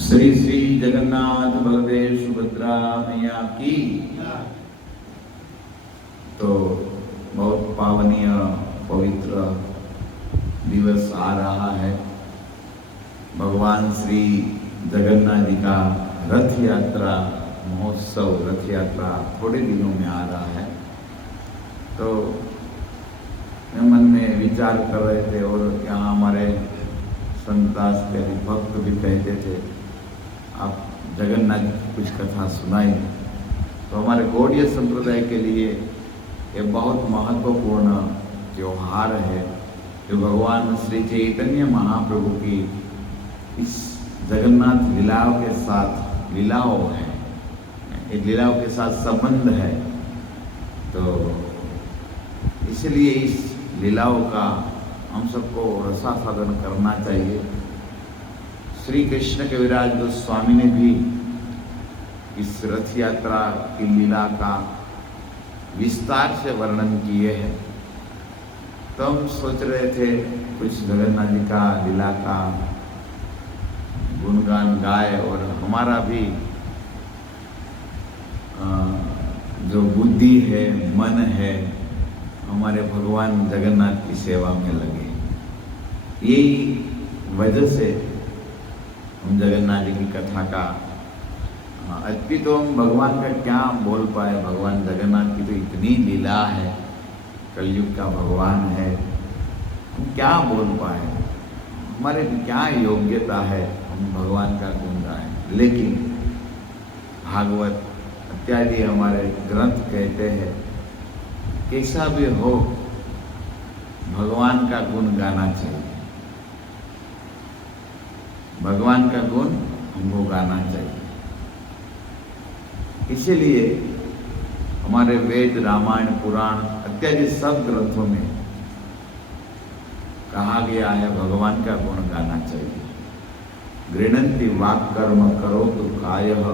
श्री श्री जगन्नाथ बलदेव सुभद्रा मैया की। तो बहुत पावनीय पवित्र दिवस आ रहा है। भगवान श्री जगन्नाथ जी का रथ यात्रा महोत्सव, रथ यात्रा थोड़े दिनों में आ रहा है। तो मन में विचार कर रहे थे और यहाँ हमारे संतास के भक्त भी कहते थे आप जगन्नाथ जी की कुछ कथा सुनाई। तो हमारे गौड़ीय संप्रदाय के लिए ये बहुत महत्वपूर्ण त्योहार है जो भगवान श्री चैतन्य महाप्रभु की इस जगन्नाथ लीलाओं के साथ लीलाओं है, इन लीलाओं के साथ संबंध है। तो इसलिए इस लीलाओं का हम सबको रसास्वादन करना चाहिए। श्री कृष्ण कविराज गोस्वामी ने भी इस रथ यात्रा की लीला का विस्तार से वर्णन किए हैं। तो हम सोच रहे थे कुछ जगन्नाथ जी का लीला का गुणगान गाए और हमारा भी जो बुद्धि है, मन है, हमारे भगवान जगन्नाथ की सेवा में लगे। यही वजह से हम जगन्नाथ जी की कथा का अभी तो हम भगवान का क्या बोल पाए। भगवान जगन्नाथ की तो इतनी लीला है, कलयुग का भगवान है, हम क्या बोल पाए, हमारे क्या योग्यता है हम भगवान का गुण गाएं। लेकिन भागवत इत्यादि हमारे ग्रंथ कहते हैं कैसा भी हो भगवान का गुण गाना चाहिए, भगवान का गुण हमको गाना चाहिए। इसीलिए हमारे वेद, रामायण, पुराण इत्यादि सब ग्रंथों में कहा गया है भगवान का गुण गाना चाहिए। गृणन्ति वाक् कर्म करोतु कायः,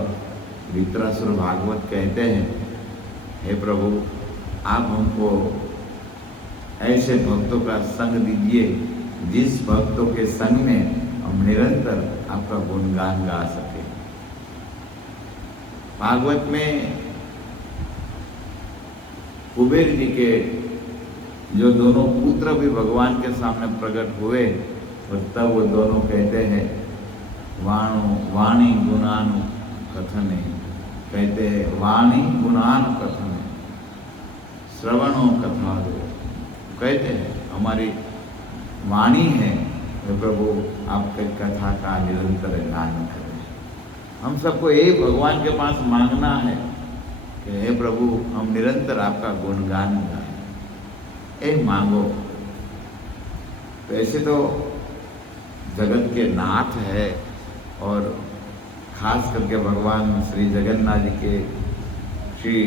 वित्रासुर भागवत कहते हैं हे प्रभु आप हमको ऐसे भक्तों का संग दीजिए जिस भक्तों के संग में हम निरंतर आपका गुणगान गा सके। भागवत में कुबेर जी के जो दोनों पुत्र भी भगवान के सामने प्रकट हुए और तब वो दोनों कहते हैं वाणी गुणानु कथने, कहते हैं वाणी गुणानु कथने श्रवणों कथा दो, कहते हैं हमारी वाणी है तो प्रभु आपके कथा का निरंतर गान करें। हम सबको यही भगवान के पास मांगना है कि हे प्रभु हम निरंतर आपका गुणगान गाएं। ए मांगो। वैसे तो जगत के नाथ है और खास करके भगवान श्री जगन्नाथ जी के श्री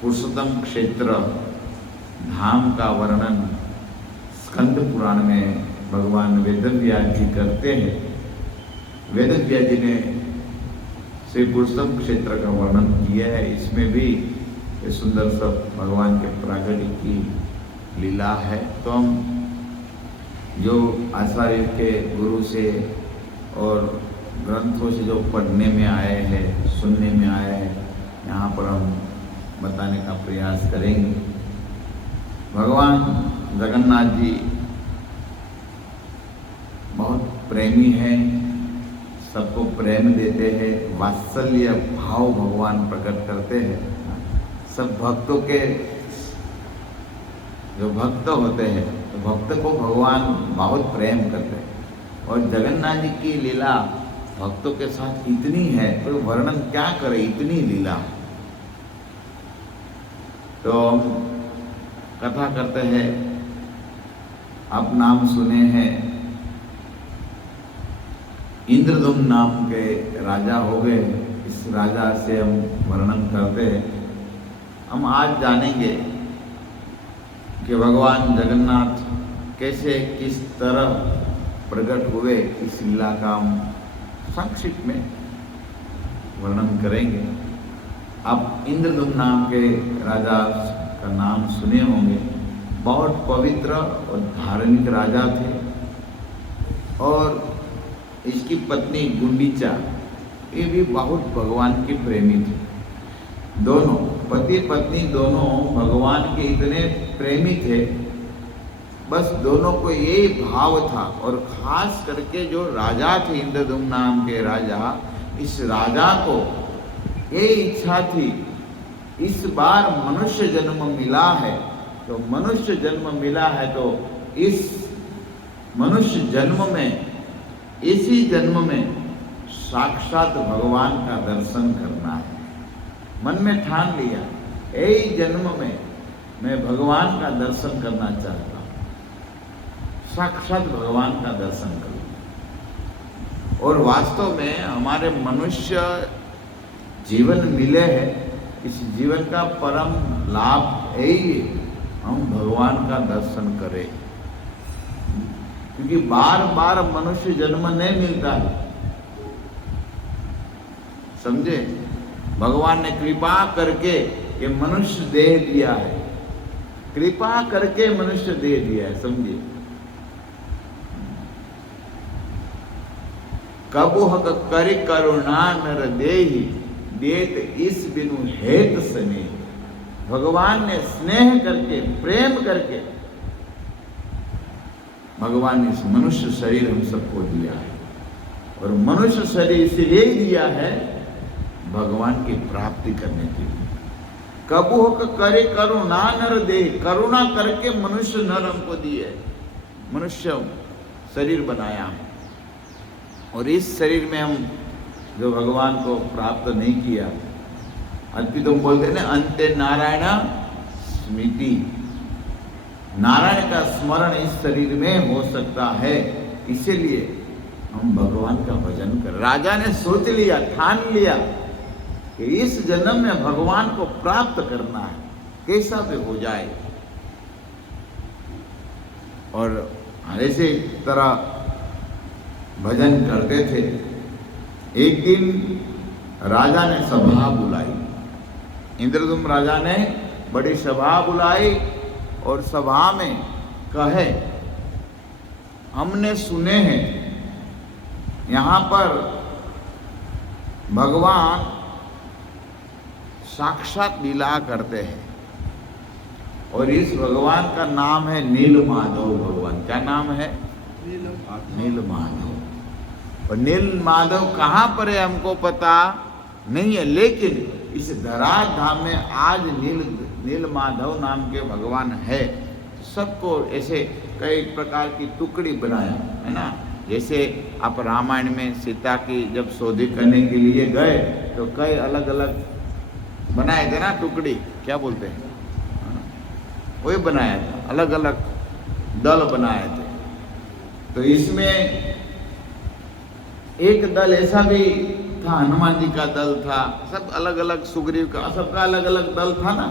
पुरुषोत्तम क्षेत्र धाम का वर्णन स्कंद पुराण में भगवान वेदव्यास जी करते हैं। वेदव्यास जी ने श्री पुरुषोत्तम क्षेत्र का वर्णन किया है। इसमें भी ये सुंदर सब भगवान के प्रागट्य की लीला है। तो हम जो आचार्य के गुरु से और ग्रंथों से जो पढ़ने में आए हैं, सुनने में आए हैं, यहाँ पर हम बताने का प्रयास करेंगे। भगवान जगन्नाथ जी बहुत प्रेमी हैं, सबको प्रेम देते हैं, वात्सल्य भाव भगवान प्रकट करते हैं। सब भक्तों के जो भक्त होते हैं तो भक्त को भगवान बहुत प्रेम करते हैं। और जगन्नाथ जी की लीला भक्तों के साथ इतनी है तो वर्णन क्या करे, इतनी लीला। तो हम कथा करते हैं। आप नाम सुने हैं, इंद्रदुम्न नाम के राजा हो गए। इस राजा से हम वर्णन करते हैं। हम आज जानेंगे कि भगवान जगन्नाथ कैसे किस तरह प्रकट हुए, इस लीला का हम संक्षिप्त में वर्णन करेंगे। आप इंद्रदुम्न नाम के राजा का नाम सुने होंगे। बहुत पवित्र और धार्मिक राजा थे और इसकी पत्नी गुंडीचा, ये भी बहुत भगवान के प्रेमी थे। दोनों पति पत्नी दोनों भगवान के इतने प्रेमी थे, बस दोनों को यही भाव था। और खास करके जो राजा थे, इंद्रदुम्न नाम के राजा, इस राजा को ये इच्छा थी, इस बार मनुष्य जन्म मिला है, तो मनुष्य जन्म मिला है तो इस मनुष्य जन्म में, इसी जन्म में साक्षात भगवान का दर्शन करना है। मन में ठान लिया, यही जन्म में मैं भगवान का दर्शन करना चाहता हूँ, साक्षात भगवान का दर्शन करूँ। और वास्तव में हमारे मनुष्य जीवन मिले हैं, इस जीवन का परम लाभ यही है, हम भगवान का दर्शन करें। क्योंकि बार बार मनुष्य जन्म नहीं मिलता है, समझे। भगवान ने कृपा करके ये मनुष्य देह दिया है, कृपा करके मनुष्य देह दिया है, समझिए। कबू हक करि करुणा नर देहि, देत इस बिनु हेत स्नेह। भगवान ने स्नेह करके, प्रेम करके भगवान ने इस मनुष्य शरीर हम सबको दिया है। और मनुष्य शरीर इसलिए दिया है भगवान की प्राप्ति करने के लिए। कबू करे करुणा नर दे, करुणा करके मनुष्य नर हमको दिए, मनुष्य शरीर बनाया। और इस शरीर में हम जो भगवान को प्राप्त नहीं किया, अभी तुम बोलते ना अंत्य नारायण स्मृति, नारायण का स्मरण इस शरीर में हो सकता है, इसीलिए हम भगवान का भजन कर। राजा ने सोच लिया, ठान लिया कि इस जन्म में भगवान को प्राप्त करना है, कैसा भी हो जाए। और ऐसे तरह भजन करते थे। एक दिन राजा ने सभा बुलाई, इंद्रदुम्न राजा ने बड़ी सभा बुलाई और सभा में कहे, हमने सुने हैं यहाँ पर भगवान साक्षात लीला करते हैं, और इस भगवान का नाम है नीलमाधव भगवान। क्या नाम है? नीलमाधव। और नीलमाधव कहाँ पर है हमको पता नहीं है, लेकिन इस धराज धाम में आज नीलमाधव नाम के भगवान है। सबको ऐसे कई प्रकार की टुकड़ी बनाया है ना। जैसे आप रामायण में सीता की जब शोधी करने के लिए गए तो कई अलग अलग बनाए थे ना टुकड़ी, क्या बोलते हैं, वही बनाया था, अलग अलग दल बनाए थे। तो इसमें एक दल ऐसा भी था, हनुमान जी का दल था, सब अलग अलग, सुग्रीव का, सबका अलग अलग दल था ना।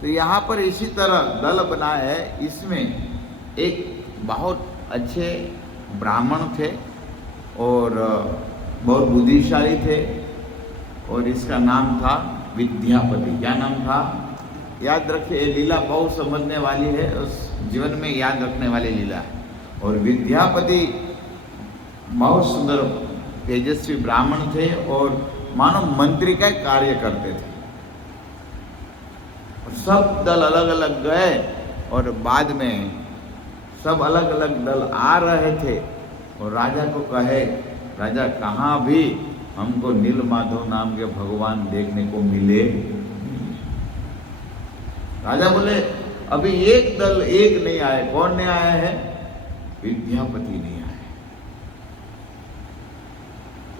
तो यहाँ पर इसी तरह दल बनाया है। इसमें एक बहुत अच्छे ब्राह्मण थे और बहुत बुद्धिशाली थे, और इसका नाम था विद्यापति। क्या नाम था? याद रखिए, लीला बहुत समझने वाली है, उस जीवन में याद रखने वाली लीला है। और विद्यापति बहुत सुंदर तेजस्वी ब्राह्मण थे और मानो मंत्री का कार्य करते थे। सब दल अलग अलग गए और बाद में सब अलग अलग दल आ रहे थे और राजा को कहे, राजा कहाँ भी हमको नीलमाधव नाम के भगवान देखने को मिले। राजा बोले अभी एक दल एक नहीं आए। कौन नहीं आया है? विद्यापति नहीं आए।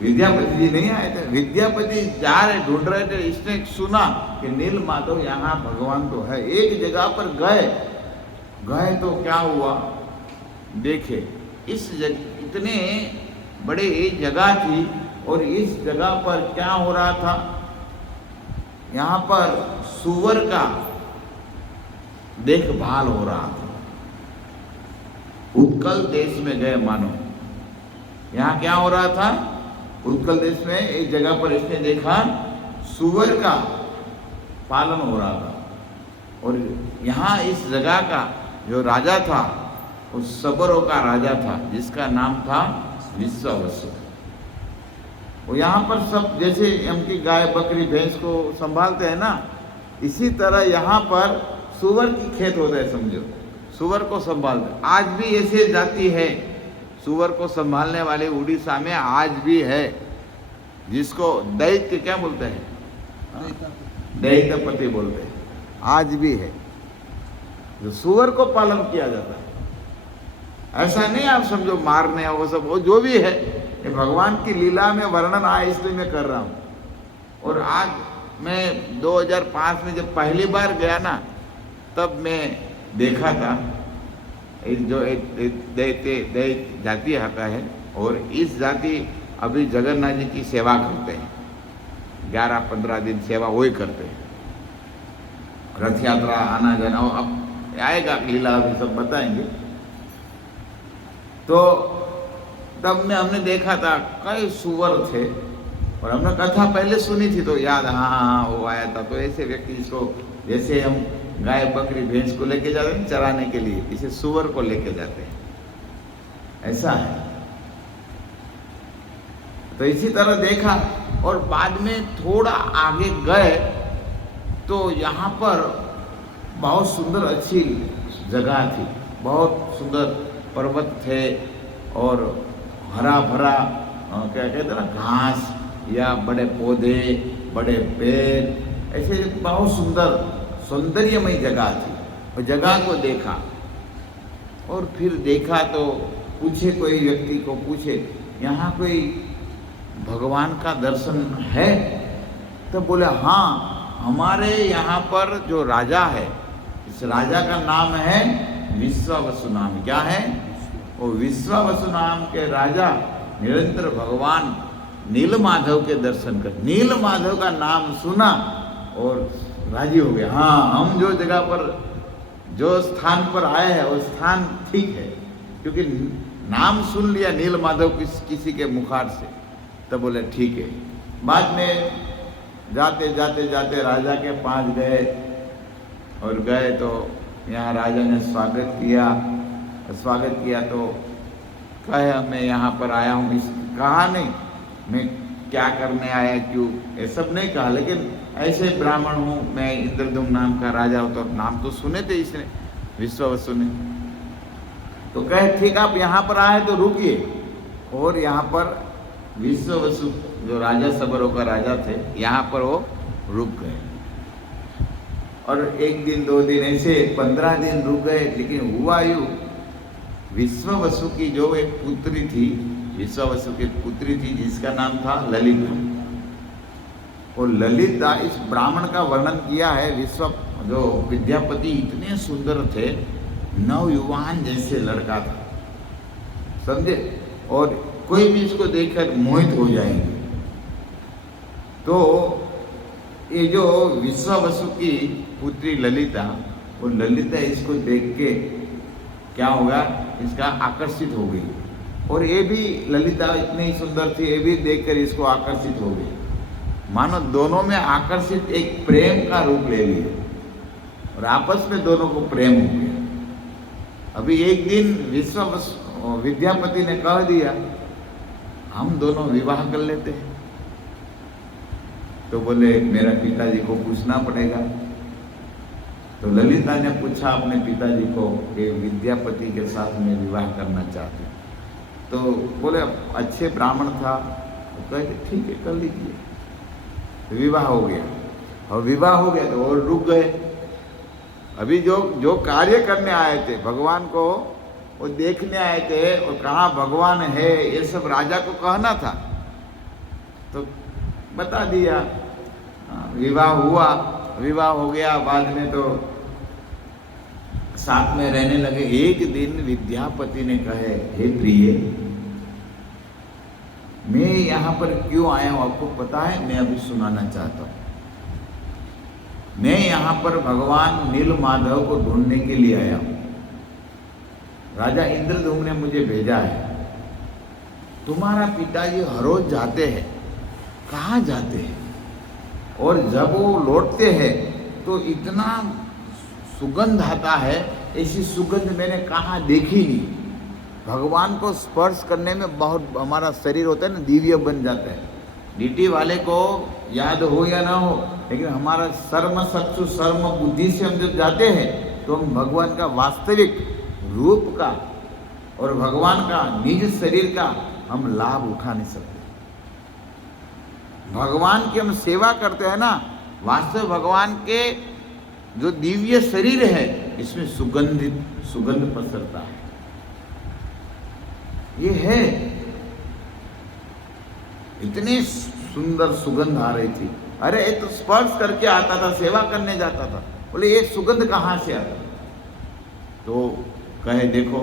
विद्यापति जी नहीं आए थे। विद्यापति जा रहे, ढूंढ रहे थे, इसने सुना कि नीलमाधव यहाँ भगवान तो है। एक जगह पर गए तो क्या हुआ, देखे इस इतने बड़े जगह थी और इस जगह पर क्या हो रहा था, यहाँ पर सुअर का देखभाल हो रहा था। उत्कल देश में गए मानो, यहाँ क्या हो रहा था, उत्कल देश में एक जगह पर इसने देखा सुअर का पालन हो रहा था। और यहाँ इस जगह का जो राजा था उस सबरों का राजा था, जिसका नाम था विश्वावसु। वो यहाँ पर सब जैसे हम की गाय बकरी भैंस को संभालते हैं ना, इसी तरह यहाँ पर सुअर की खेत होता है, समझो सुअर को संभालते। आज भी ऐसे जाति है सुअर को संभालने वाले उड़ीसा में, आज भी है, जिसको दैत्य क्या बोलते हैं, दैत्यपति बोलते हैं, आज भी है, जो सुअर को पालन किया जाता है। ऐसा नहीं आप समझो मारने वो सब, वो जो भी है ये भगवान की लीला में वर्णन आया इसलिए मैं कर रहा हूँ। और आज मैं 2005 में जब पहली बार गया ना, तब मैं देखा था जो एक दैत्य जाति आता है, और इस जाति अभी जगन्नाथ जी की सेवा करते हैं, 11-15 दिन सेवा वही करते हैं, रथ यात्रा आना जाना अब आएगा, लीला अभी सब बताएंगे। तो तब में हमने देखा था कई सुअर थे, और हमने कथा पहले सुनी थी तो याद, हाँ वो आया था। तो ऐसे व्यक्ति जिसको, जैसे हम गाय बकरी भैंस को लेके जाते हैं चराने के लिए, इसे सुअर को लेके जाते हैं, ऐसा है। तो इसी तरह देखा, और बाद में थोड़ा आगे गए तो यहाँ पर बहुत सुंदर अच्छी जगह थी, बहुत सुंदर पर्वत थे, और हरा भरा क्या कहते हैं ना, घास या बड़े पौधे, बड़े पेड़, ऐसे बहुत सुंदर सौंदर्यमय जगह थी। और जगह को देखा, और फिर देखा तो पूछे, कोई व्यक्ति को पूछे यहाँ कोई भगवान का दर्शन है, तो बोले हाँ, हमारे यहाँ पर जो राजा है, इस राजा का नाम है विश्वावसु नाम। क्या है वो? विश्वावसु नाम के राजा निरंतर भगवान नीलमाधव के दर्शन कर, नीलमाधव का नाम सुना और राजी हो गया। हाँ, हम जो जगह पर, जो स्थान पर आए हैं वो स्थान ठीक है, क्योंकि नाम सुन लिया नीलमाधव किसी के मुखार से, तब बोले ठीक है। बाद में जाते जाते जाते राजा के पास गए, और गए तो यहाँ राजा ने स्वागत किया तो कहे मैं यहाँ पर आया हूँ, इस कहा नहीं मैं क्या करने आया, क्यों, ये सब नहीं कहा, लेकिन ऐसे ब्राह्मण हूँ मैं, इंद्रद्युम्न नाम का राजा हो, तो नाम तो सुने थे इसने, विश्वावसु ने। तो कहे ठीक, आप यहाँ पर आए तो रुकिए। और यहाँ पर विश्वावसु जो राजा सबरों का राजा थे, यहाँ पर वो रुक गए, और 1 दिन 2 दिन ऐसे 15 दिन रुक गए। लेकिन हुआ यूँ, विश्वावसु की जो एक पुत्री थी, विश्वावसु की पुत्री थी जिसका नाम था ललिता, और ललिता, इस ब्राह्मण का वर्णन किया है, जो विद्यापति इतने सुंदर थे, नवयुवान जैसे लड़का था, समझे, और कोई भी इसको देखकर मोहित हो जाएंगे। तो ये जो विश्वावसु की पुत्री ललिता, वो ललिता इसको देख के क्या होगा, इसका आकर्षित हो गई, और ये भी ललिता इतनी सुंदर थी, ये भी देखकर इसको आकर्षित हो गई। मानो दोनों में आकर्षित एक प्रेम का रूप ले लिया, और आपस में दोनों को प्रेम हो गया। अभी एक दिन विद्यापति ने कह दिया हम दोनों विवाह कर लेते हैं, तो बोले मेरा पिताजी को पूछना पड़ेगा। तो ललिता ने पूछा अपने पिताजी को कि विद्यापति के साथ में विवाह करना चाहते हैं, तो बोले अच्छे ब्राह्मण था, तो कहे ठीक है कर लीजिए। विवाह हो गया, और विवाह हो गया तो और रुक गए। अभी जो कार्य करने आए थे, भगवान को वो देखने आए थे, और कहाँ भगवान है ये सब राजा को कहना था, तो बता दिया। विवाह हुआ, विवाह हो गया, बाद में तो साथ में रहने लगे। एक दिन विद्यापति ने कहे हे प्रिय, मैं यहाँ पर क्यों आया हूँ आपको पता है? मैं अभी सुनाना चाहता हूँ। मैं यहाँ पर भगवान नीलमाधव को ढूंढने के लिए आया हूँ। राजा इंद्रद्युम्न ने मुझे भेजा है। तुम्हारा पिताजी हर रोज जाते हैं। कहाँ जाते हैं? और जब वो लौटते हैं तो इतना सुगंध आता है, ऐसी सुगंध मैंने कहाँ देखी नहीं। भगवान को स्पर्श करने में बहुत हमारा शरीर होता है ना, दिव्य बन जाता है। डीटी वाले को याद हो या ना हो, लेकिन हमारा सर्म चक्षु सर्म बुद्धि से हम जब जाते हैं तो हम भगवान का वास्तविक रूप का और भगवान का निज शरीर का हम लाभ उठा नहीं सकते। भगवान की हम सेवा करते हैं ना, वास्तव भगवान के जो दिव्य शरीर है इसमें सुगंध पसरता है। ये है, इतनी सुंदर सुगंध आ रही थी। अरे ये तो स्पर्श करके आता था, सेवा करने जाता था। बोले ये सुगंध कहाँ से आता? तो कहे देखो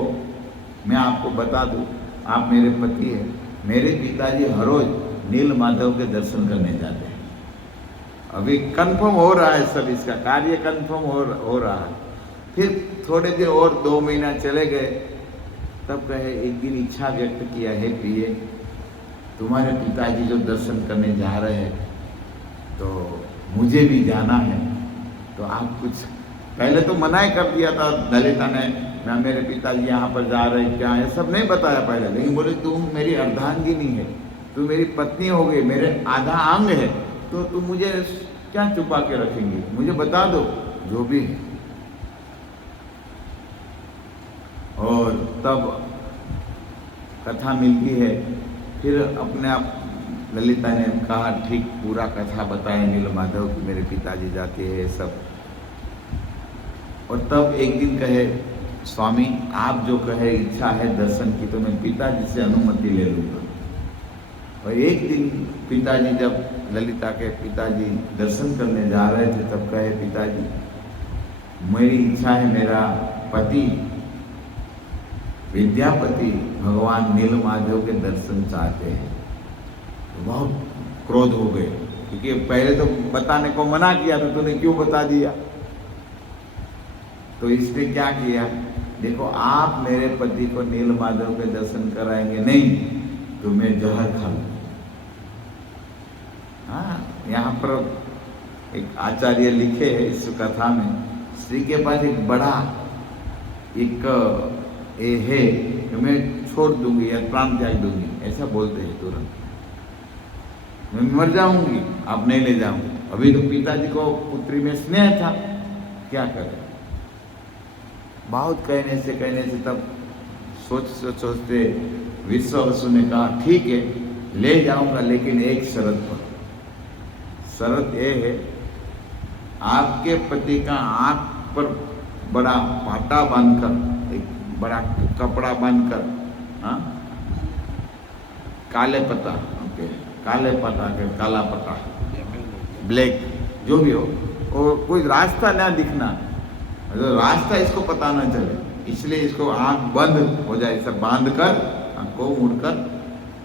मैं आपको बता दूं, आप मेरे पति हैं, मेरे पिताजी हर रोज नील माधव के दर्शन करने जाते हैं। अभी कंफर्म हो रहा है सब, इसका कार्य कंफर्म हो रहा है। फिर थोड़े दिन और 2 महीना चले गए, तब कहे एक दिन इच्छा व्यक्त किया है पिए तुम्हारे पिताजी जो दर्शन करने जा रहे हैं तो मुझे भी जाना है, तो आप कुछ, पहले तो मना ही कर दिया था ललिता ने, मैं मेरे पिताजी यहाँ पर जा रहे हैं क्या है सब नहीं बताया पहले, लेकिन बोले तुम मेरी अर्धांगिनी है, तू मेरी पत्नी हो गई, मेरे आधा अंग है, तो तुम मुझे क्या छुपा के रखेंगे, मुझे बता दो जो भी है। और तब कथा मिलती है, फिर अपने आप ललिता ने कहा ठीक पूरा कथा बताए नील माधव की मेरे पिताजी जाते हैं सब। और तब एक दिन कहे स्वामी आप जो कहे इच्छा है दर्शन की तो मैं पिताजी से अनुमति ले लूँगा। और एक दिन पिताजी जब ललिता के पिताजी दर्शन करने जा रहे थे तब कहे पिताजी मेरी इच्छा है मेरा पति विद्यापति भगवान नीलमाधव के दर्शन चाहते हैं। तो बहुत क्रोध हो गए, क्योंकि पहले तो बताने को मना किया था, तूने क्यों बता दिया। तो इसने क्या किया, देखो आप मेरे पति को नीलमाधव के दर्शन कराएंगे नहीं तो मैं जहर खा लूं। हाँ, यहाँ पर एक आचार्य लिखे है इस कथा में, श्री के पास एक बड़ा एक ये है कि मैं छोड़ दूंगी या प्राण त्याग दूंगी, ऐसा बोलते हैं तुरंत, मैं मर जाऊंगी आप नहीं ले जाऊंगी। अभी तो पिताजी को पुत्री में स्नेह था, क्या करें। बहुत कहने से तब सोचते विश्वावसु ने कहा ठीक है ले जाऊंगा, लेकिन एक शर्त पर। शर्त ये है आपके पति का आंख पर बड़ा पाटा बांधकर, एक बड़ा कपड़ा बांधकर, हाँ काले पता, ओके काले पता के काला पता ब्लैक जो भी हो, और कोई रास्ता ना दिखना, तो रास्ता इसको पता ना चले, इसलिए इसको आंख बंद हो जाए, सब बांध कर आंख को मुड़कर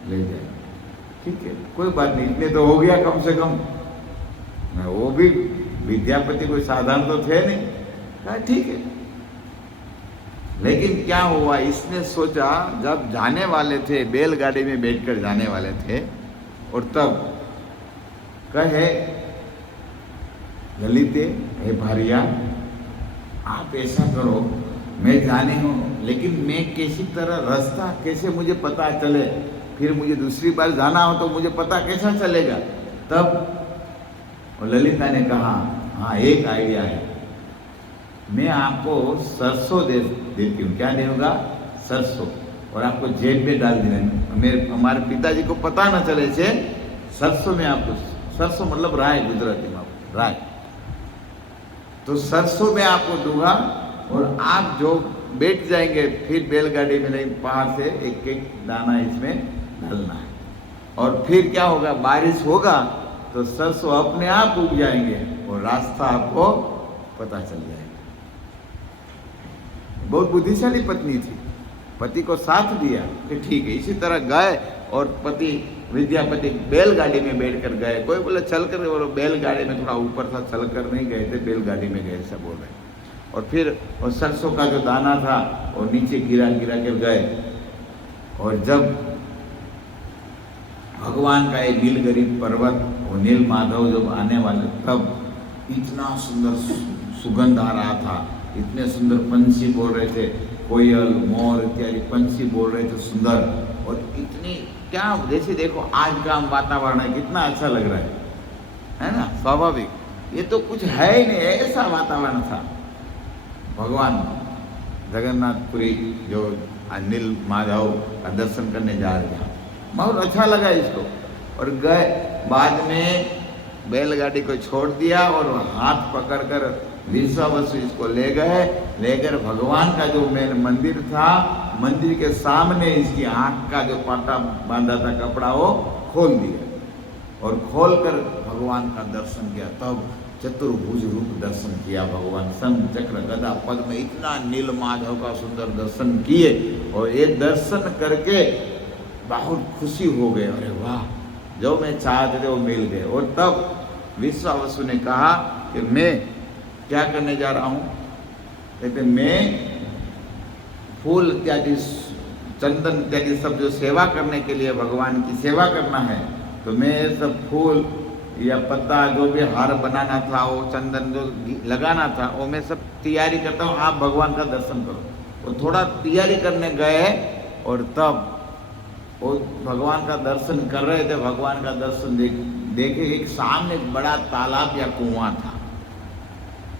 ले जाए। ठीक है कोई बात नहीं, इतने तो हो गया कम से कम, वो भी विद्यापति कोई साधारण तो थे नहीं, कहा ठीक है। लेकिन क्या हुआ, इसने सोचा जब जाने वाले थे बैलगाड़ी में बैठकर जाने वाले थे, और तब कहे ललिते हे भारिया आप ऐसा करो, मैं जाने हूँ लेकिन मैं किसी तरह रास्ता कैसे मुझे पता चले, फिर मुझे दूसरी बार जाना हो तो मुझे पता कैसा चलेगा। तब ललिता ने कहा हाँ एक आइडिया है, मैं आपको सरसों देती हूँ। क्या दूंगा? सरसों, और आपको जेब में डाल देना, मेरे हमारे पिताजी को पता ना चले से सरसों में आपको, सरसों मतलब राय गुजराती में राय, तो सरसों में आपको दूंगा और आप जो बैठ जाएंगे फिर बैलगाड़ी में नहीं, बाहर से एक एक दाना इसमें डालना है, और फिर क्या होगा बारिश होगा तो सरसों अपने आप उग जाएंगे और रास्ता आपको पता चल जाएगा। बहुत बुद्धिशाली पत्नी थी, पति को साथ दिया कि ठीक है। इसी तरह गए और पति विद्यापति बैलगाड़ी में बैठकर गए, कोई बोले चल कर, और बैलगाड़ी में थोड़ा ऊपर था, चल कर नहीं गए थे, बैलगाड़ी में गए ऐसा बोल रहे। और फिर वो सरसों का जो दाना था वो नीचे गिरा कर गए, और जब भगवान का ये नीलगिरी पर्वत और नील माधव जब आने वाले, तब इतना सुंदर सुगंध आ रहा था, इतने सुंदर पंछी बोल रहे थे, कोयल मोर इत्यादि पंछी बोल रहे थे सुंदर, और इतनी क्या जैसे देखो आज का वातावरण है, कितना अच्छा लग रहा है ना, स्वाभाविक। ये तो कुछ है ही नहीं, ऐसा वातावरण था। भगवान जगन्नाथपुरी जो नील माधव का दर्शन करने जा रहे थे, बहुत अच्छा लगा इसको। और गए, बाद में बैलगाड़ी को छोड़ दिया और हाथ पकड़कर विश्वावसु इसको ले गए। लेकर भगवान का जो मेन मंदिर था, मंदिर के सामने इसकी आंख का जो पाटा बांधा था कपड़ा, वो खोल दिया और खोलकर भगवान का दर्शन किया। तब चतुर्भुज रूप दर्शन किया भगवान, शंख चक्र गदा पद्म, इतना नील माधव का सुंदर दर्शन किए। और ये दर्शन करके बहुत खुशी हो गए, अरे वाह, जो मैं चाहते थे वो मिल गए। और तब विश्वावसु ने कहा कि मैं क्या करने जा रहा हूँ, कहते मैं फूल इत्यादि, चंदन इत्यादि सब जो सेवा करने के लिए भगवान की सेवा करना है, तो मैं सब फूल या पत्ता जो भी हार बनाना था, वो चंदन जो लगाना था, वो मैं सब तैयारी करता हूँ, आप भगवान का दर्शन करो। वो थोड़ा तैयारी करने गए और तब वो भगवान का दर्शन कर रहे थे। भगवान का दर्शन देखे एक सामने बड़ा तालाब या कुआं था,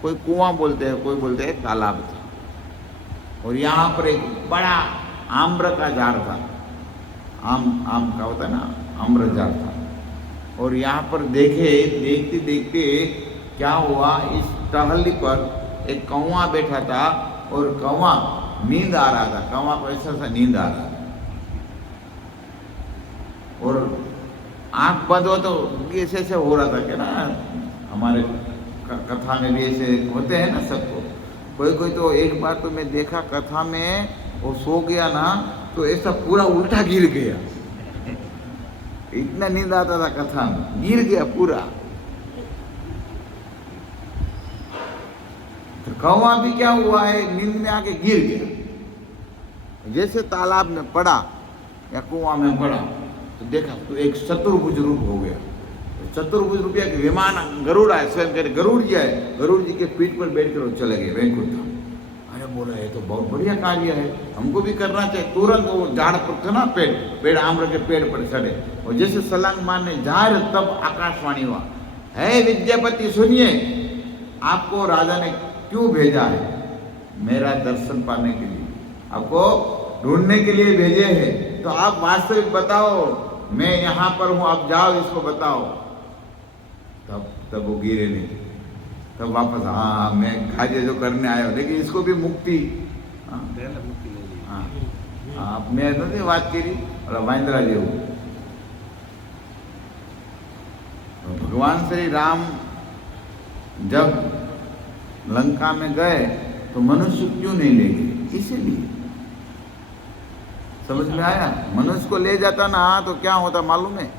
कोई कुआं बोलते हैं, कोई बोलते हैं तालाब था। और यहाँ पर एक बड़ा आम्र का झाड़ था, आम का होता है ना, आम्र झाड़ था। और यहाँ पर देखते देखते क्या हुआ, इस टहली पर एक कौवा बैठा था और कौवा नींद आ रहा था, कौवा को ऐसा सा नींद आ रहा था। और आंख बंद हो तो ऐसे ऐसे हो रहा था कि ना, हमारे कथा में भी ऐसे होते हैं ना सबको। कोई कोई तो एक बार तो मैं देखा कथा में, वो सो गया ना तो ऐसा पूरा उल्टा गिर गया, इतना नींद आता था कथा में, गिर गया पूरा। तो कौवा भी क्या हुआ है, नींद में आके गिर गया। जैसे तालाब में पड़ा या कुआं में पड़ा तो देखा तो एक चतुर्भुज रूप हो गया। चतुर्भुज रूप या विमान, गरुड़ आए, स्वयं कहते गरुड़ जी आए, गरुड़ जी के पीठ पर बैठ कर चले गए वैकुंठ धाम। अरे बोला ये तो बहुत बढ़िया कार्य है, हमको भी करना चाहिए। तुरंत वो झाड़ पर था ना, पेड़ आम्र के पेड़ पर चढ़े और जैसे सलांग मारने जा रहे, तब आकाशवाणी हुआ, है विद्यापति सुनिए, आपको राजा ने क्यों भेजा है, मेरा दर्शन पाने के लिए, आपको ढूंढने के लिए भेजे हैं, तो आप वास्तविक बताओ, मैं यहाँ पर हूँ, आप जाओ, इसको बताओ। तब वो गिरे नहीं, तब वापस, हाँ मैं कार्य जो करने आया हूँ, लेकिन इसको भी मुक्ति, हाँ मैं नहीं बात करी और वाइंद्रा जी हूँ। भगवान श्री राम जब लंका में गए तो मनुष्य क्यों नहीं ले गए, इसीलिए। समझ में आया, मनुष्य को ले जाता ना तो क्या होता मालूम है,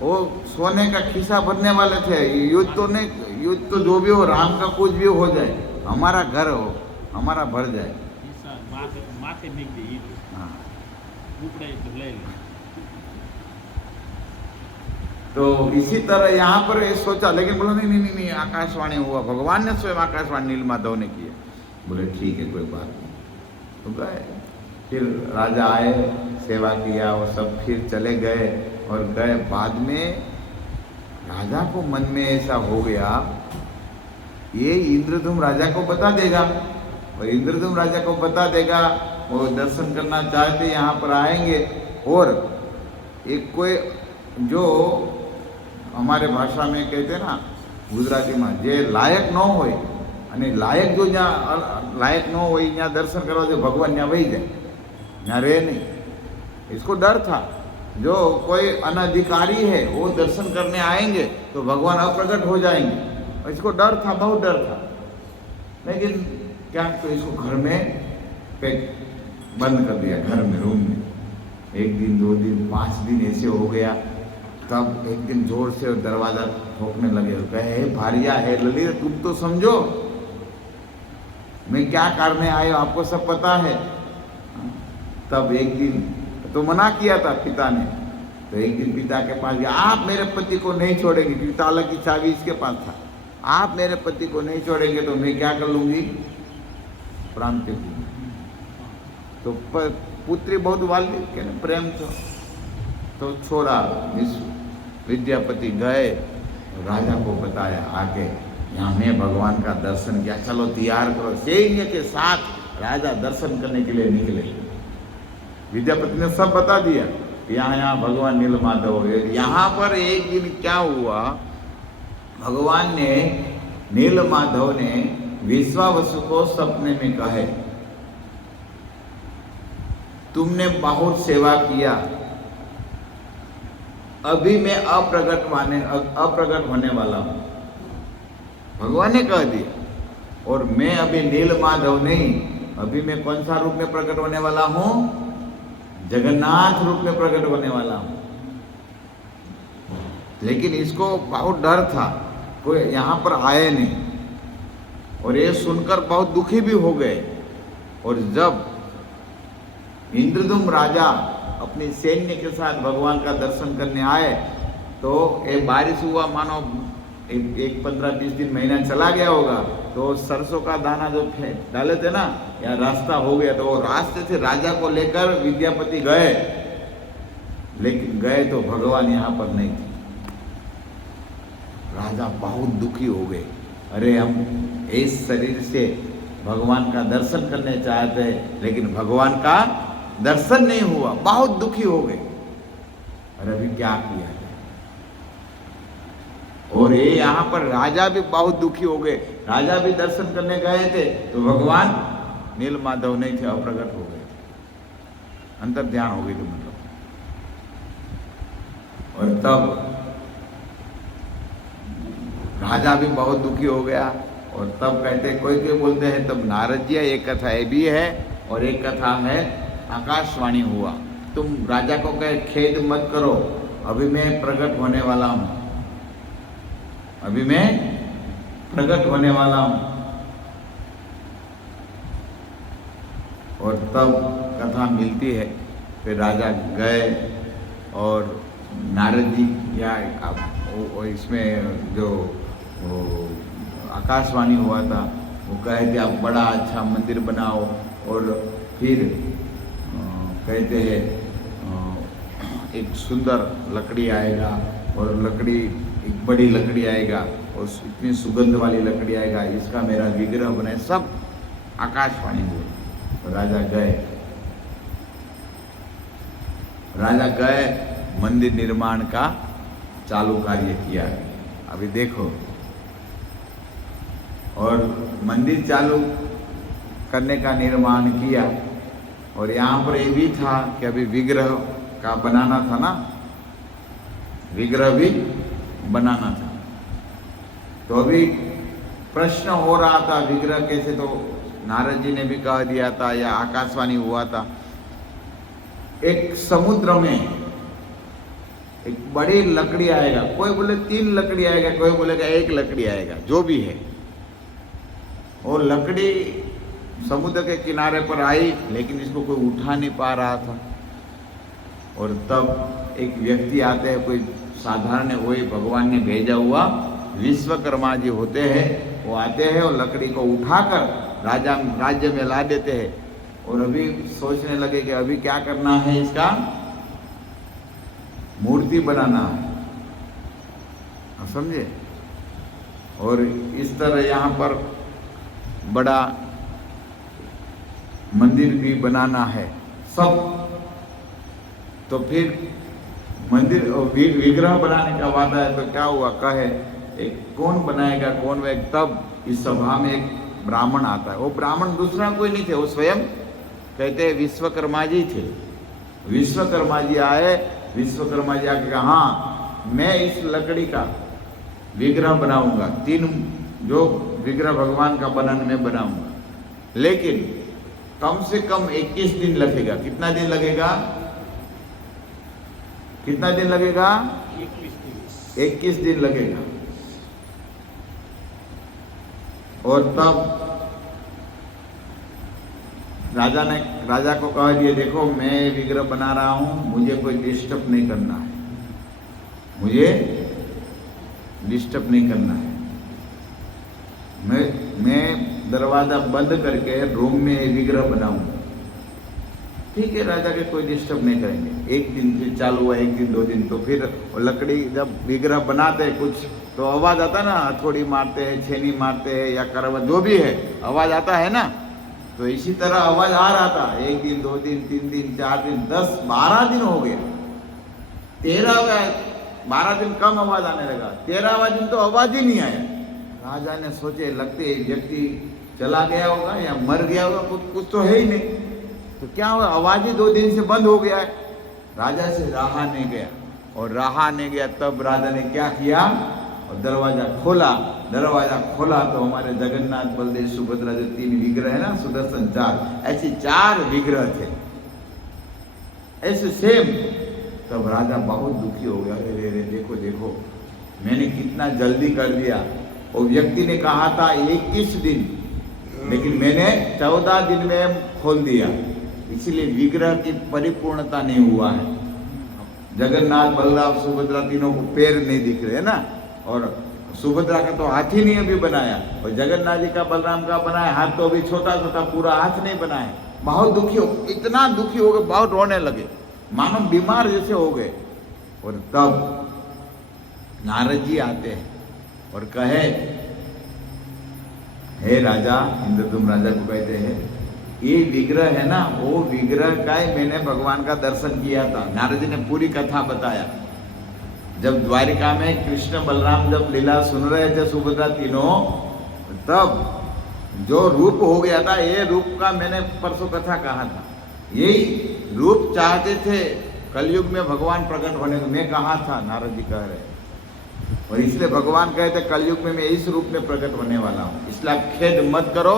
वो सोने का खिस्सा भरने वाले थे। युद्ध तो नहीं, युद्ध तो जो भी हो, राम का कुछ भी हो जाए, हमारा घर हो, हमारा भर जाए। हाँ। तो इसी तरह यहाँ पर सोचा, लेकिन बोला नहीं नहीं नहीं, आकाशवाणी हुआ, भगवान ने स्वयं आकाशवाणी नील माधव ने किया। बोले ठीक है, कोई बात नहीं। तो गए, फिर राजा आए, सेवा किया, वो सब फिर चले गए और गए। बाद में राजा को मन में ऐसा हो गया, ये इंद्रदुम्न राजा को बता देगा, और इंद्रदुम्न राजा को बता देगा, वो दर्शन करना चाहते यहाँ पर आएंगे। और एक कोई जो हमारे भाषा में कहते ना, गुजराती में, जे लायक न हो, लायक जो ज्યાં लायक न हो ત્યાં દર્શન કરવા જો ભગવાન ત્યાં વહી જાય, ત્યાં રહે नहीं। इसको डर था, जो कोई अनधिकारी है वो दर्शन करने आएंगे तो भगवान अप्रकट हो जाएंगे, और इसको डर था, बहुत डर था। लेकिन क्या, तो इसको घर में बंद कर दिया, घर में, रूम में। 1 दिन 2 दिन 5 दिन ऐसे हो गया। तब एक दिन जोर से दरवाजा ठोकने लगे, कहे भारिया है ललित, तुम तो समझो मैं क्या करने आया, आपको सब पता है। तब एक दिन तो मना किया था पिता ने, तो एक दिन पिता के पास गया, आप मेरे पति को नहीं छोड़ेंगे, क्योंकि ताला की चाबी इसके पास था, आप मेरे पति को नहीं छोड़ेंगे तो मैं क्या कर लूंगी, प्राण त्याग दूंगी। तो पुत्री बहुत वाली के प्रेम था, तो छोड़ा, विद्यापति गए, राजा को बताया आके, यहाँ मैं भगवान का दर्शन किया, चलो तैयार करो। सैन्य के साथ राजा दर्शन करने के लिए निकले। विद्यापति ने सब बता दिया, यहाँ यहाँ भगवान नीलमाधव है। यहाँ पर एक दिन क्या हुआ, भगवान ने, नीलमाधव ने विश्वावसु को सपने में कहे, तुमने बहुत सेवा किया, अभी मैं अप्रगट होने वाला हूं। भगवान ने कह दिया, और मैं अभी नीलमाधव नहीं, अभी मैं कौन सा रूप में प्रकट होने वाला हूं? जगन्नाथ रूप में प्रकट होने वाला हूं। लेकिन इसको बहुत डर था, कोई यहाँ पर आए नहीं, और ये सुनकर बहुत दुखी भी हो गए। और जब इंद्रदुम्न राजा अपनी सैन्य के साथ भगवान का दर्शन करने आए, तो ये बारिश हुआ, मानो एक 15-20 दिन महीना चला गया होगा, तो सरसों का दाना जो डाले थे ना, या रास्ता हो गया, तो वो रास्ते से राजा को लेकर विद्यापति गए, लेकिन गए तो भगवान यहाँ पर नहीं थे। राजा बहुत दुखी हो गए, अरे हम इस शरीर से भगवान का दर्शन करने चाहते हैं, लेकिन भगवान का दर्शन नहीं हुआ, बहुत दुखी हो गए। अरे अभी क्या किया जाए? और ये यहाँ पर राजा भी बहुत दुखी हो गए। राजा भी दर्शन करने गए थे, तो भगवान नीलमाधव नहीं थे, अप्रगट हो गए, अंतर ध्यान हो गई थी मतलब। और तब राजा भी बहुत दुखी हो गया। और तब कहते, कोई बोलते हैं तब नारद जी, एक कथा ये भी है, और एक कथा है आकाशवाणी हुआ, तुम राजा को कहे खेद मत करो, अभी मैं प्रकट होने वाला हूं, अभी मैं प्रकट होने वाला हूं। और तब कथा मिलती है, फिर राजा गए, और नारद जी या इसमें जो आकाशवाणी हुआ था, वो कहे थे आप बड़ा अच्छा मंदिर बनाओ, और फिर कहते हैं एक सुंदर लकड़ी आएगा, और लकड़ी एक बड़ी लकड़ी आएगा, और इतनी सुगंध वाली लकड़ी आएगा, इसका मेरा विग्रह बनाए, सब आकाशवाणी हुई। तो राजा गए, मंदिर निर्माण का चालू कार्य किया। अभी देखो, और मंदिर चालू करने का निर्माण किया, और यहाँ पर ये भी था कि अभी विग्रह का बनाना था ना, विग्रह भी बनाना था। तो अभी प्रश्न हो रहा था विग्रह कैसे, तो नारद जी ने भी कह दिया था, या आकाशवाणी हुआ था, एक समुद्र में एक बड़ी लकड़ी आएगा, कोई बोले 3 लकड़ी आएगा, कोई बोलेगा 1 लकड़ी आएगा, जो भी है। वो लकड़ी समुद्र के किनारे पर आई, लेकिन इसको कोई उठा नहीं पा रहा था। और तब एक व्यक्ति आते हैं, कोई साधारण, वही भगवान ने भेजा हुआ विश्वकर्मा जी होते हैं, वो आते हैं और लकड़ी को उठाकर राज्य में ला देते हैं। और अभी सोचने लगे कि अभी क्या करना है, इसका मूर्ति बनाना है, समझे। और इस तरह यहाँ पर बड़ा मंदिर भी बनाना है सब। तो फिर मंदिर विग्रह बनाने का वादा है, तो क्या हुआ, कहे एक कौन बनाएगा, कौन वे। तब इस सभा में एक ब्राह्मण आता है। वो ब्राह्मण दूसरा कोई नहीं थे, वो स्वयं कहते हैं विश्वकर्मा जी थे। विश्वकर्मा जी आए, विश्वकर्मा जी आके कहा, हाँ मैं इस लकड़ी का विग्रह बनाऊंगा, 3 जो विग्रह भगवान का बनाने में बनाऊंगा, लेकिन कम से कम 21 दिन लगेगा। कितना दिन लगेगा? कितना दिन लगेगा? 21 दिन लगेगा। और तब राजा को कह दिया, देखो मैं विग्रह बना रहा हूं, मुझे कोई डिस्टर्ब नहीं करना है, मुझे डिस्टर्ब नहीं करना है। मैं दरवाजा बंद करके रूम में विग्रह बनाऊंगा। ठीक है, राजा के कोई डिस्टर्ब नहीं करेंगे। एक दिन फिर चालू हुआ, एक दिन 2 दिन, तो फिर वो लकड़ी जब विग्रह बनाते हैं कुछ तो आवाज़ आता ना, हथौड़ी मारते हैं, छेनी मारते हैं या करवा जो भी है आवाज़ आता है ना, तो इसी तरह आवाज़ आ रहा था। 1 दिन 2 दिन 3 दिन 4 दिन 10 12 दिन हो गया। 12 दिन कम आवाज़ आने लगा, 13वां दिन तो आवाज़ ही नहीं आया। राजा ने सोचे लगते व्यक्ति चला गया होगा या मर गया होगा, कुछ तो है ही नहीं। तो क्या हुआ, आवाज़ ही 2 दिन से बंद हो गया है। राजा से रहा नहीं गया, और रहा नहीं गया तब राजा ने क्या किया, और दरवाजा खोला तो हमारे जगन्नाथ बलदेव सुभद्रा जो 3 विग्रह है ना, सुदर्शन 4, ऐसे 4 विग्रह थे ऐसे सेम। तब राजा बहुत दुखी हो गया, अरे रे देखो देखो मैंने कितना जल्दी कर दिया। वो व्यक्ति ने कहा था 21 दिन, लेकिन मैंने 14 दिन में खोल दिया, इसलिए विग्रह की परिपूर्णता नहीं हुआ है। जगन्नाथ बलराम सुभद्रा तीनों को पैर नहीं दिख रहे है ना, और सुभद्रा का तो हाथ ही नहीं अभी बनाया, और जगन्नाथ जी का बलराम का बनाया हाथ तो अभी छोटा छोटा, पूरा हाथ नहीं बनाया। बहुत दुखी हो, इतना दुखी हो गए, बहुत रोने लगे, मानो बीमार जैसे हो गए। और तब नारद जी आते हैं और कहे, हे राजा, इंद्रदुम्न राजा को कहते हैं, ये विग्रह है ना, वो विग्रह का ही मैंने भगवान का दर्शन किया था। नारद जी ने पूरी कथा बताया। जब द्वारिका में कृष्ण बलराम जब लीला सुन रहे थे सुभद्रा तीनों, तब जो रूप हो गया था, ये रूप का मैंने परसों कथा कहा था। यही रूप चाहते थे कलयुग में भगवान प्रकट होने को, मैं कहा था, नारद जी कह रहे। और इसलिए भगवान कहते कलयुग में मैं इस रूप में प्रकट होने वाला हूँ, इसलिए आप खेद मत करो।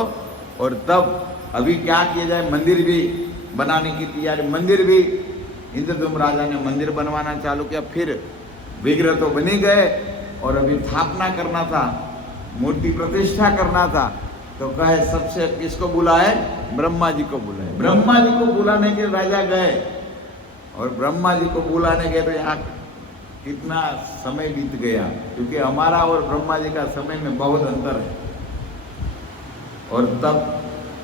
और तब अभी क्या किया जाए, मंदिर भी बनाने की तैयारी, मंदिर भी इंद्रदुम्न राजा ने मंदिर बनवाना चालू किया। फिर विग्रह तो बनी गए, और अभी स्थापना करना था, मूर्ति प्रतिष्ठा करना था। तो कहे सबसे किसको बुलाए, ब्रह्मा जी को बुलाए। ब्रह्मा जी को बुलाने के राजा गए, और ब्रह्मा जी को बुलाने गए तो यहाँ कितना समय बीत गया, क्योंकि हमारा और ब्रह्मा जी का समय में बहुत अंतर है। और तब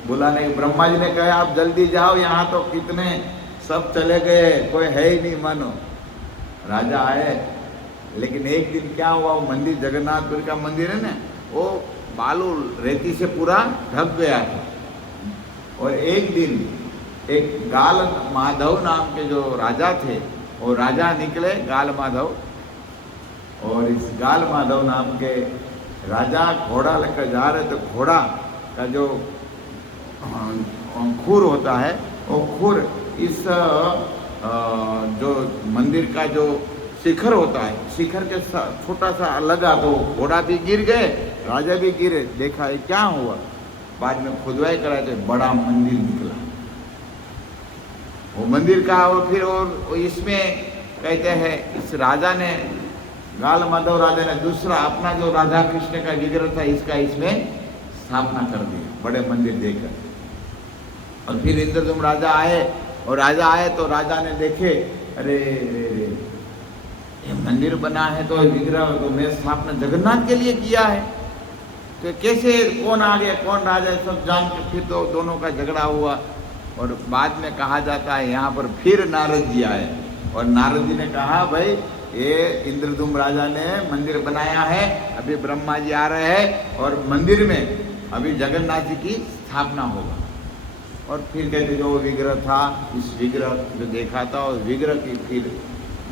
बुलाने के ब्रह्मा जी ने कहा आप जल्दी जाओ, यहाँ तो कितने सब चले गए, कोई है ही नहीं मानो। राजा आए, लेकिन एक दिन क्या हुआ, वो मंदिर जगन्नाथपुरी का मंदिर है ना, वो बालू रेती से पूरा ढक गया था। और एक दिन एक गाल माधव नाम के जो राजा थे, वो राजा निकले गाल माधव, और इस गाल माधव नाम के राजा घोड़ा लेकर जा रहे, तो घोड़ा का जो खुर होता है, वो खुर इस जो मंदिर का जो शिखर होता है, शिखर के छोटा सा लगा, तो घोड़ा भी गिर गए, राजा भी गिरे। देखा ये क्या हुआ, बाद में खुदवाई कराए तो बड़ा मंदिर निकला। वो मंदिर का, और फिर और इसमें कहते हैं इस राजा ने, गाल माधव राजा ने दूसरा अपना जो राधा कृष्ण का विग्रह था, इसका इसमें स्थापना कर दी, बड़े मंदिर देकर। और फिर इंद्रदुम्न राजा आए, और राजा आए तो राजा ने देखे, अरे ये मंदिर बना है तो विग्रह तो मैं स्थापना जगन्नाथ के लिए किया है, तो कैसे कौन आ गया कौन राजा, सब जान के फिर तो दोनों का झगड़ा हुआ। और बाद में कहा जाता है यहाँ पर फिर नारद जी आए, और नारद जी ने कहा भाई ये इंद्रदुम्न राजा ने मंदिर बनाया है, अभी ब्रह्मा जी आ रहे हैं, और मंदिर में अभी जगन्नाथ जी की स्थापना होगा। और फिर कहते जो विग्रह था, इस विग्रह जो देखा था, उस विग्रह की फिर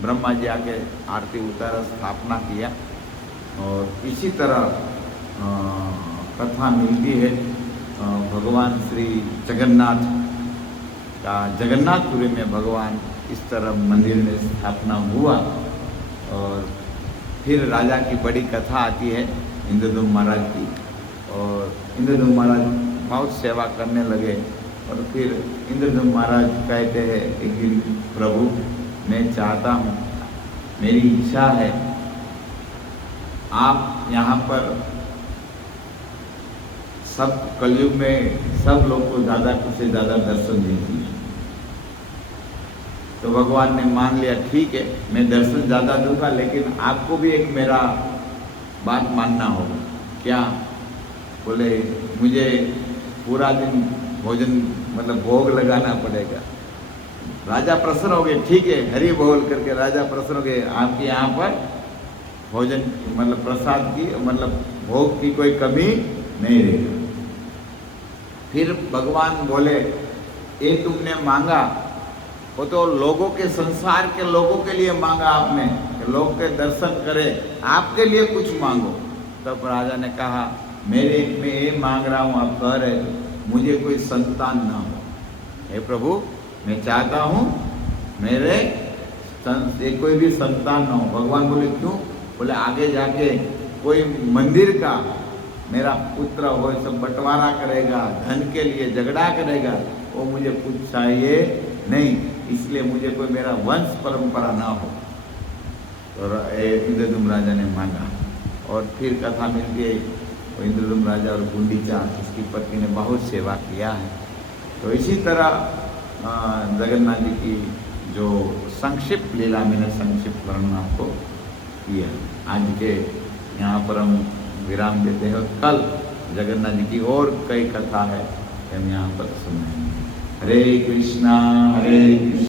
ब्रह्मा जी आके आरती उतारा, स्थापना किया। और इसी तरह कथा मिलती है भगवान श्री जगन्नाथ का, जगन्नाथपुरी में भगवान इस तरह मंदिर में स्थापना हुआ। और फिर राजा की बड़ी कथा आती है इंद्रदुम्न महाराज की, और इंद्रदुम्न महाराज बहुत सेवा करने लगे। और फिर इंद्रदुम्न महाराज कहते हैं एक दिन, प्रभु मैं चाहता हूँ, मेरी इच्छा है आप यहाँ पर सब कलयुग में सब लोग को ज़्यादा से ज़्यादा दर्शन दीजिए। तो भगवान ने मान लिया, ठीक है मैं दर्शन ज़्यादा दूंगा, लेकिन आपको भी एक मेरा बात मानना होगा। क्या? बोले मुझे पूरा दिन भोजन मतलब भोग लगाना पड़ेगा। राजा प्रसन्न हो गए, ठीक है, हरि बोल करके राजा प्रसन्न हो गए, आपके यहाँ पर भोजन मतलब प्रसाद की मतलब भोग की कोई कमी नहीं रहेगी। फिर भगवान बोले, ये तुमने मांगा वो तो लोगों के, संसार के लोगों के लिए मांगा आपने, कि लोग के दर्शन करे, आपके लिए कुछ मांगो। तब राजा ने कहा, मेरे में ये मांग रहा हूँ, आप कह रहे मुझे कोई संतान ना हो। हे प्रभु, मैं चाहता हूँ मेरे कोई भी संतान ना हो। भगवान बोले क्यों? बोले आगे जाके कोई मंदिर का मेरा पुत्र हो, सब बंटवारा करेगा, धन के लिए झगड़ा करेगा, वो मुझे कुछ चाहिए नहीं, इसलिए मुझे कोई मेरा वंश परंपरा ना हो। तो इंद्रदुम्न राजा ने मांगा। और फिर कथा मिलती है, इंद्रदुम्न राजा और गुंडीचा, उसकी पत्नी ने बहुत सेवा किया है। तो इसी तरह जगन्नाथ जी की जो संक्षिप्त लीला, मैंने संक्षिप्त वर्णन आपको किया। आज के यहाँ पर हम विराम देते हैं, कल जगन्नाथ जी की और कई कथा है, हम यहाँ पर सुनाएंगे। हरे कृष्णा हरे कृष्णा।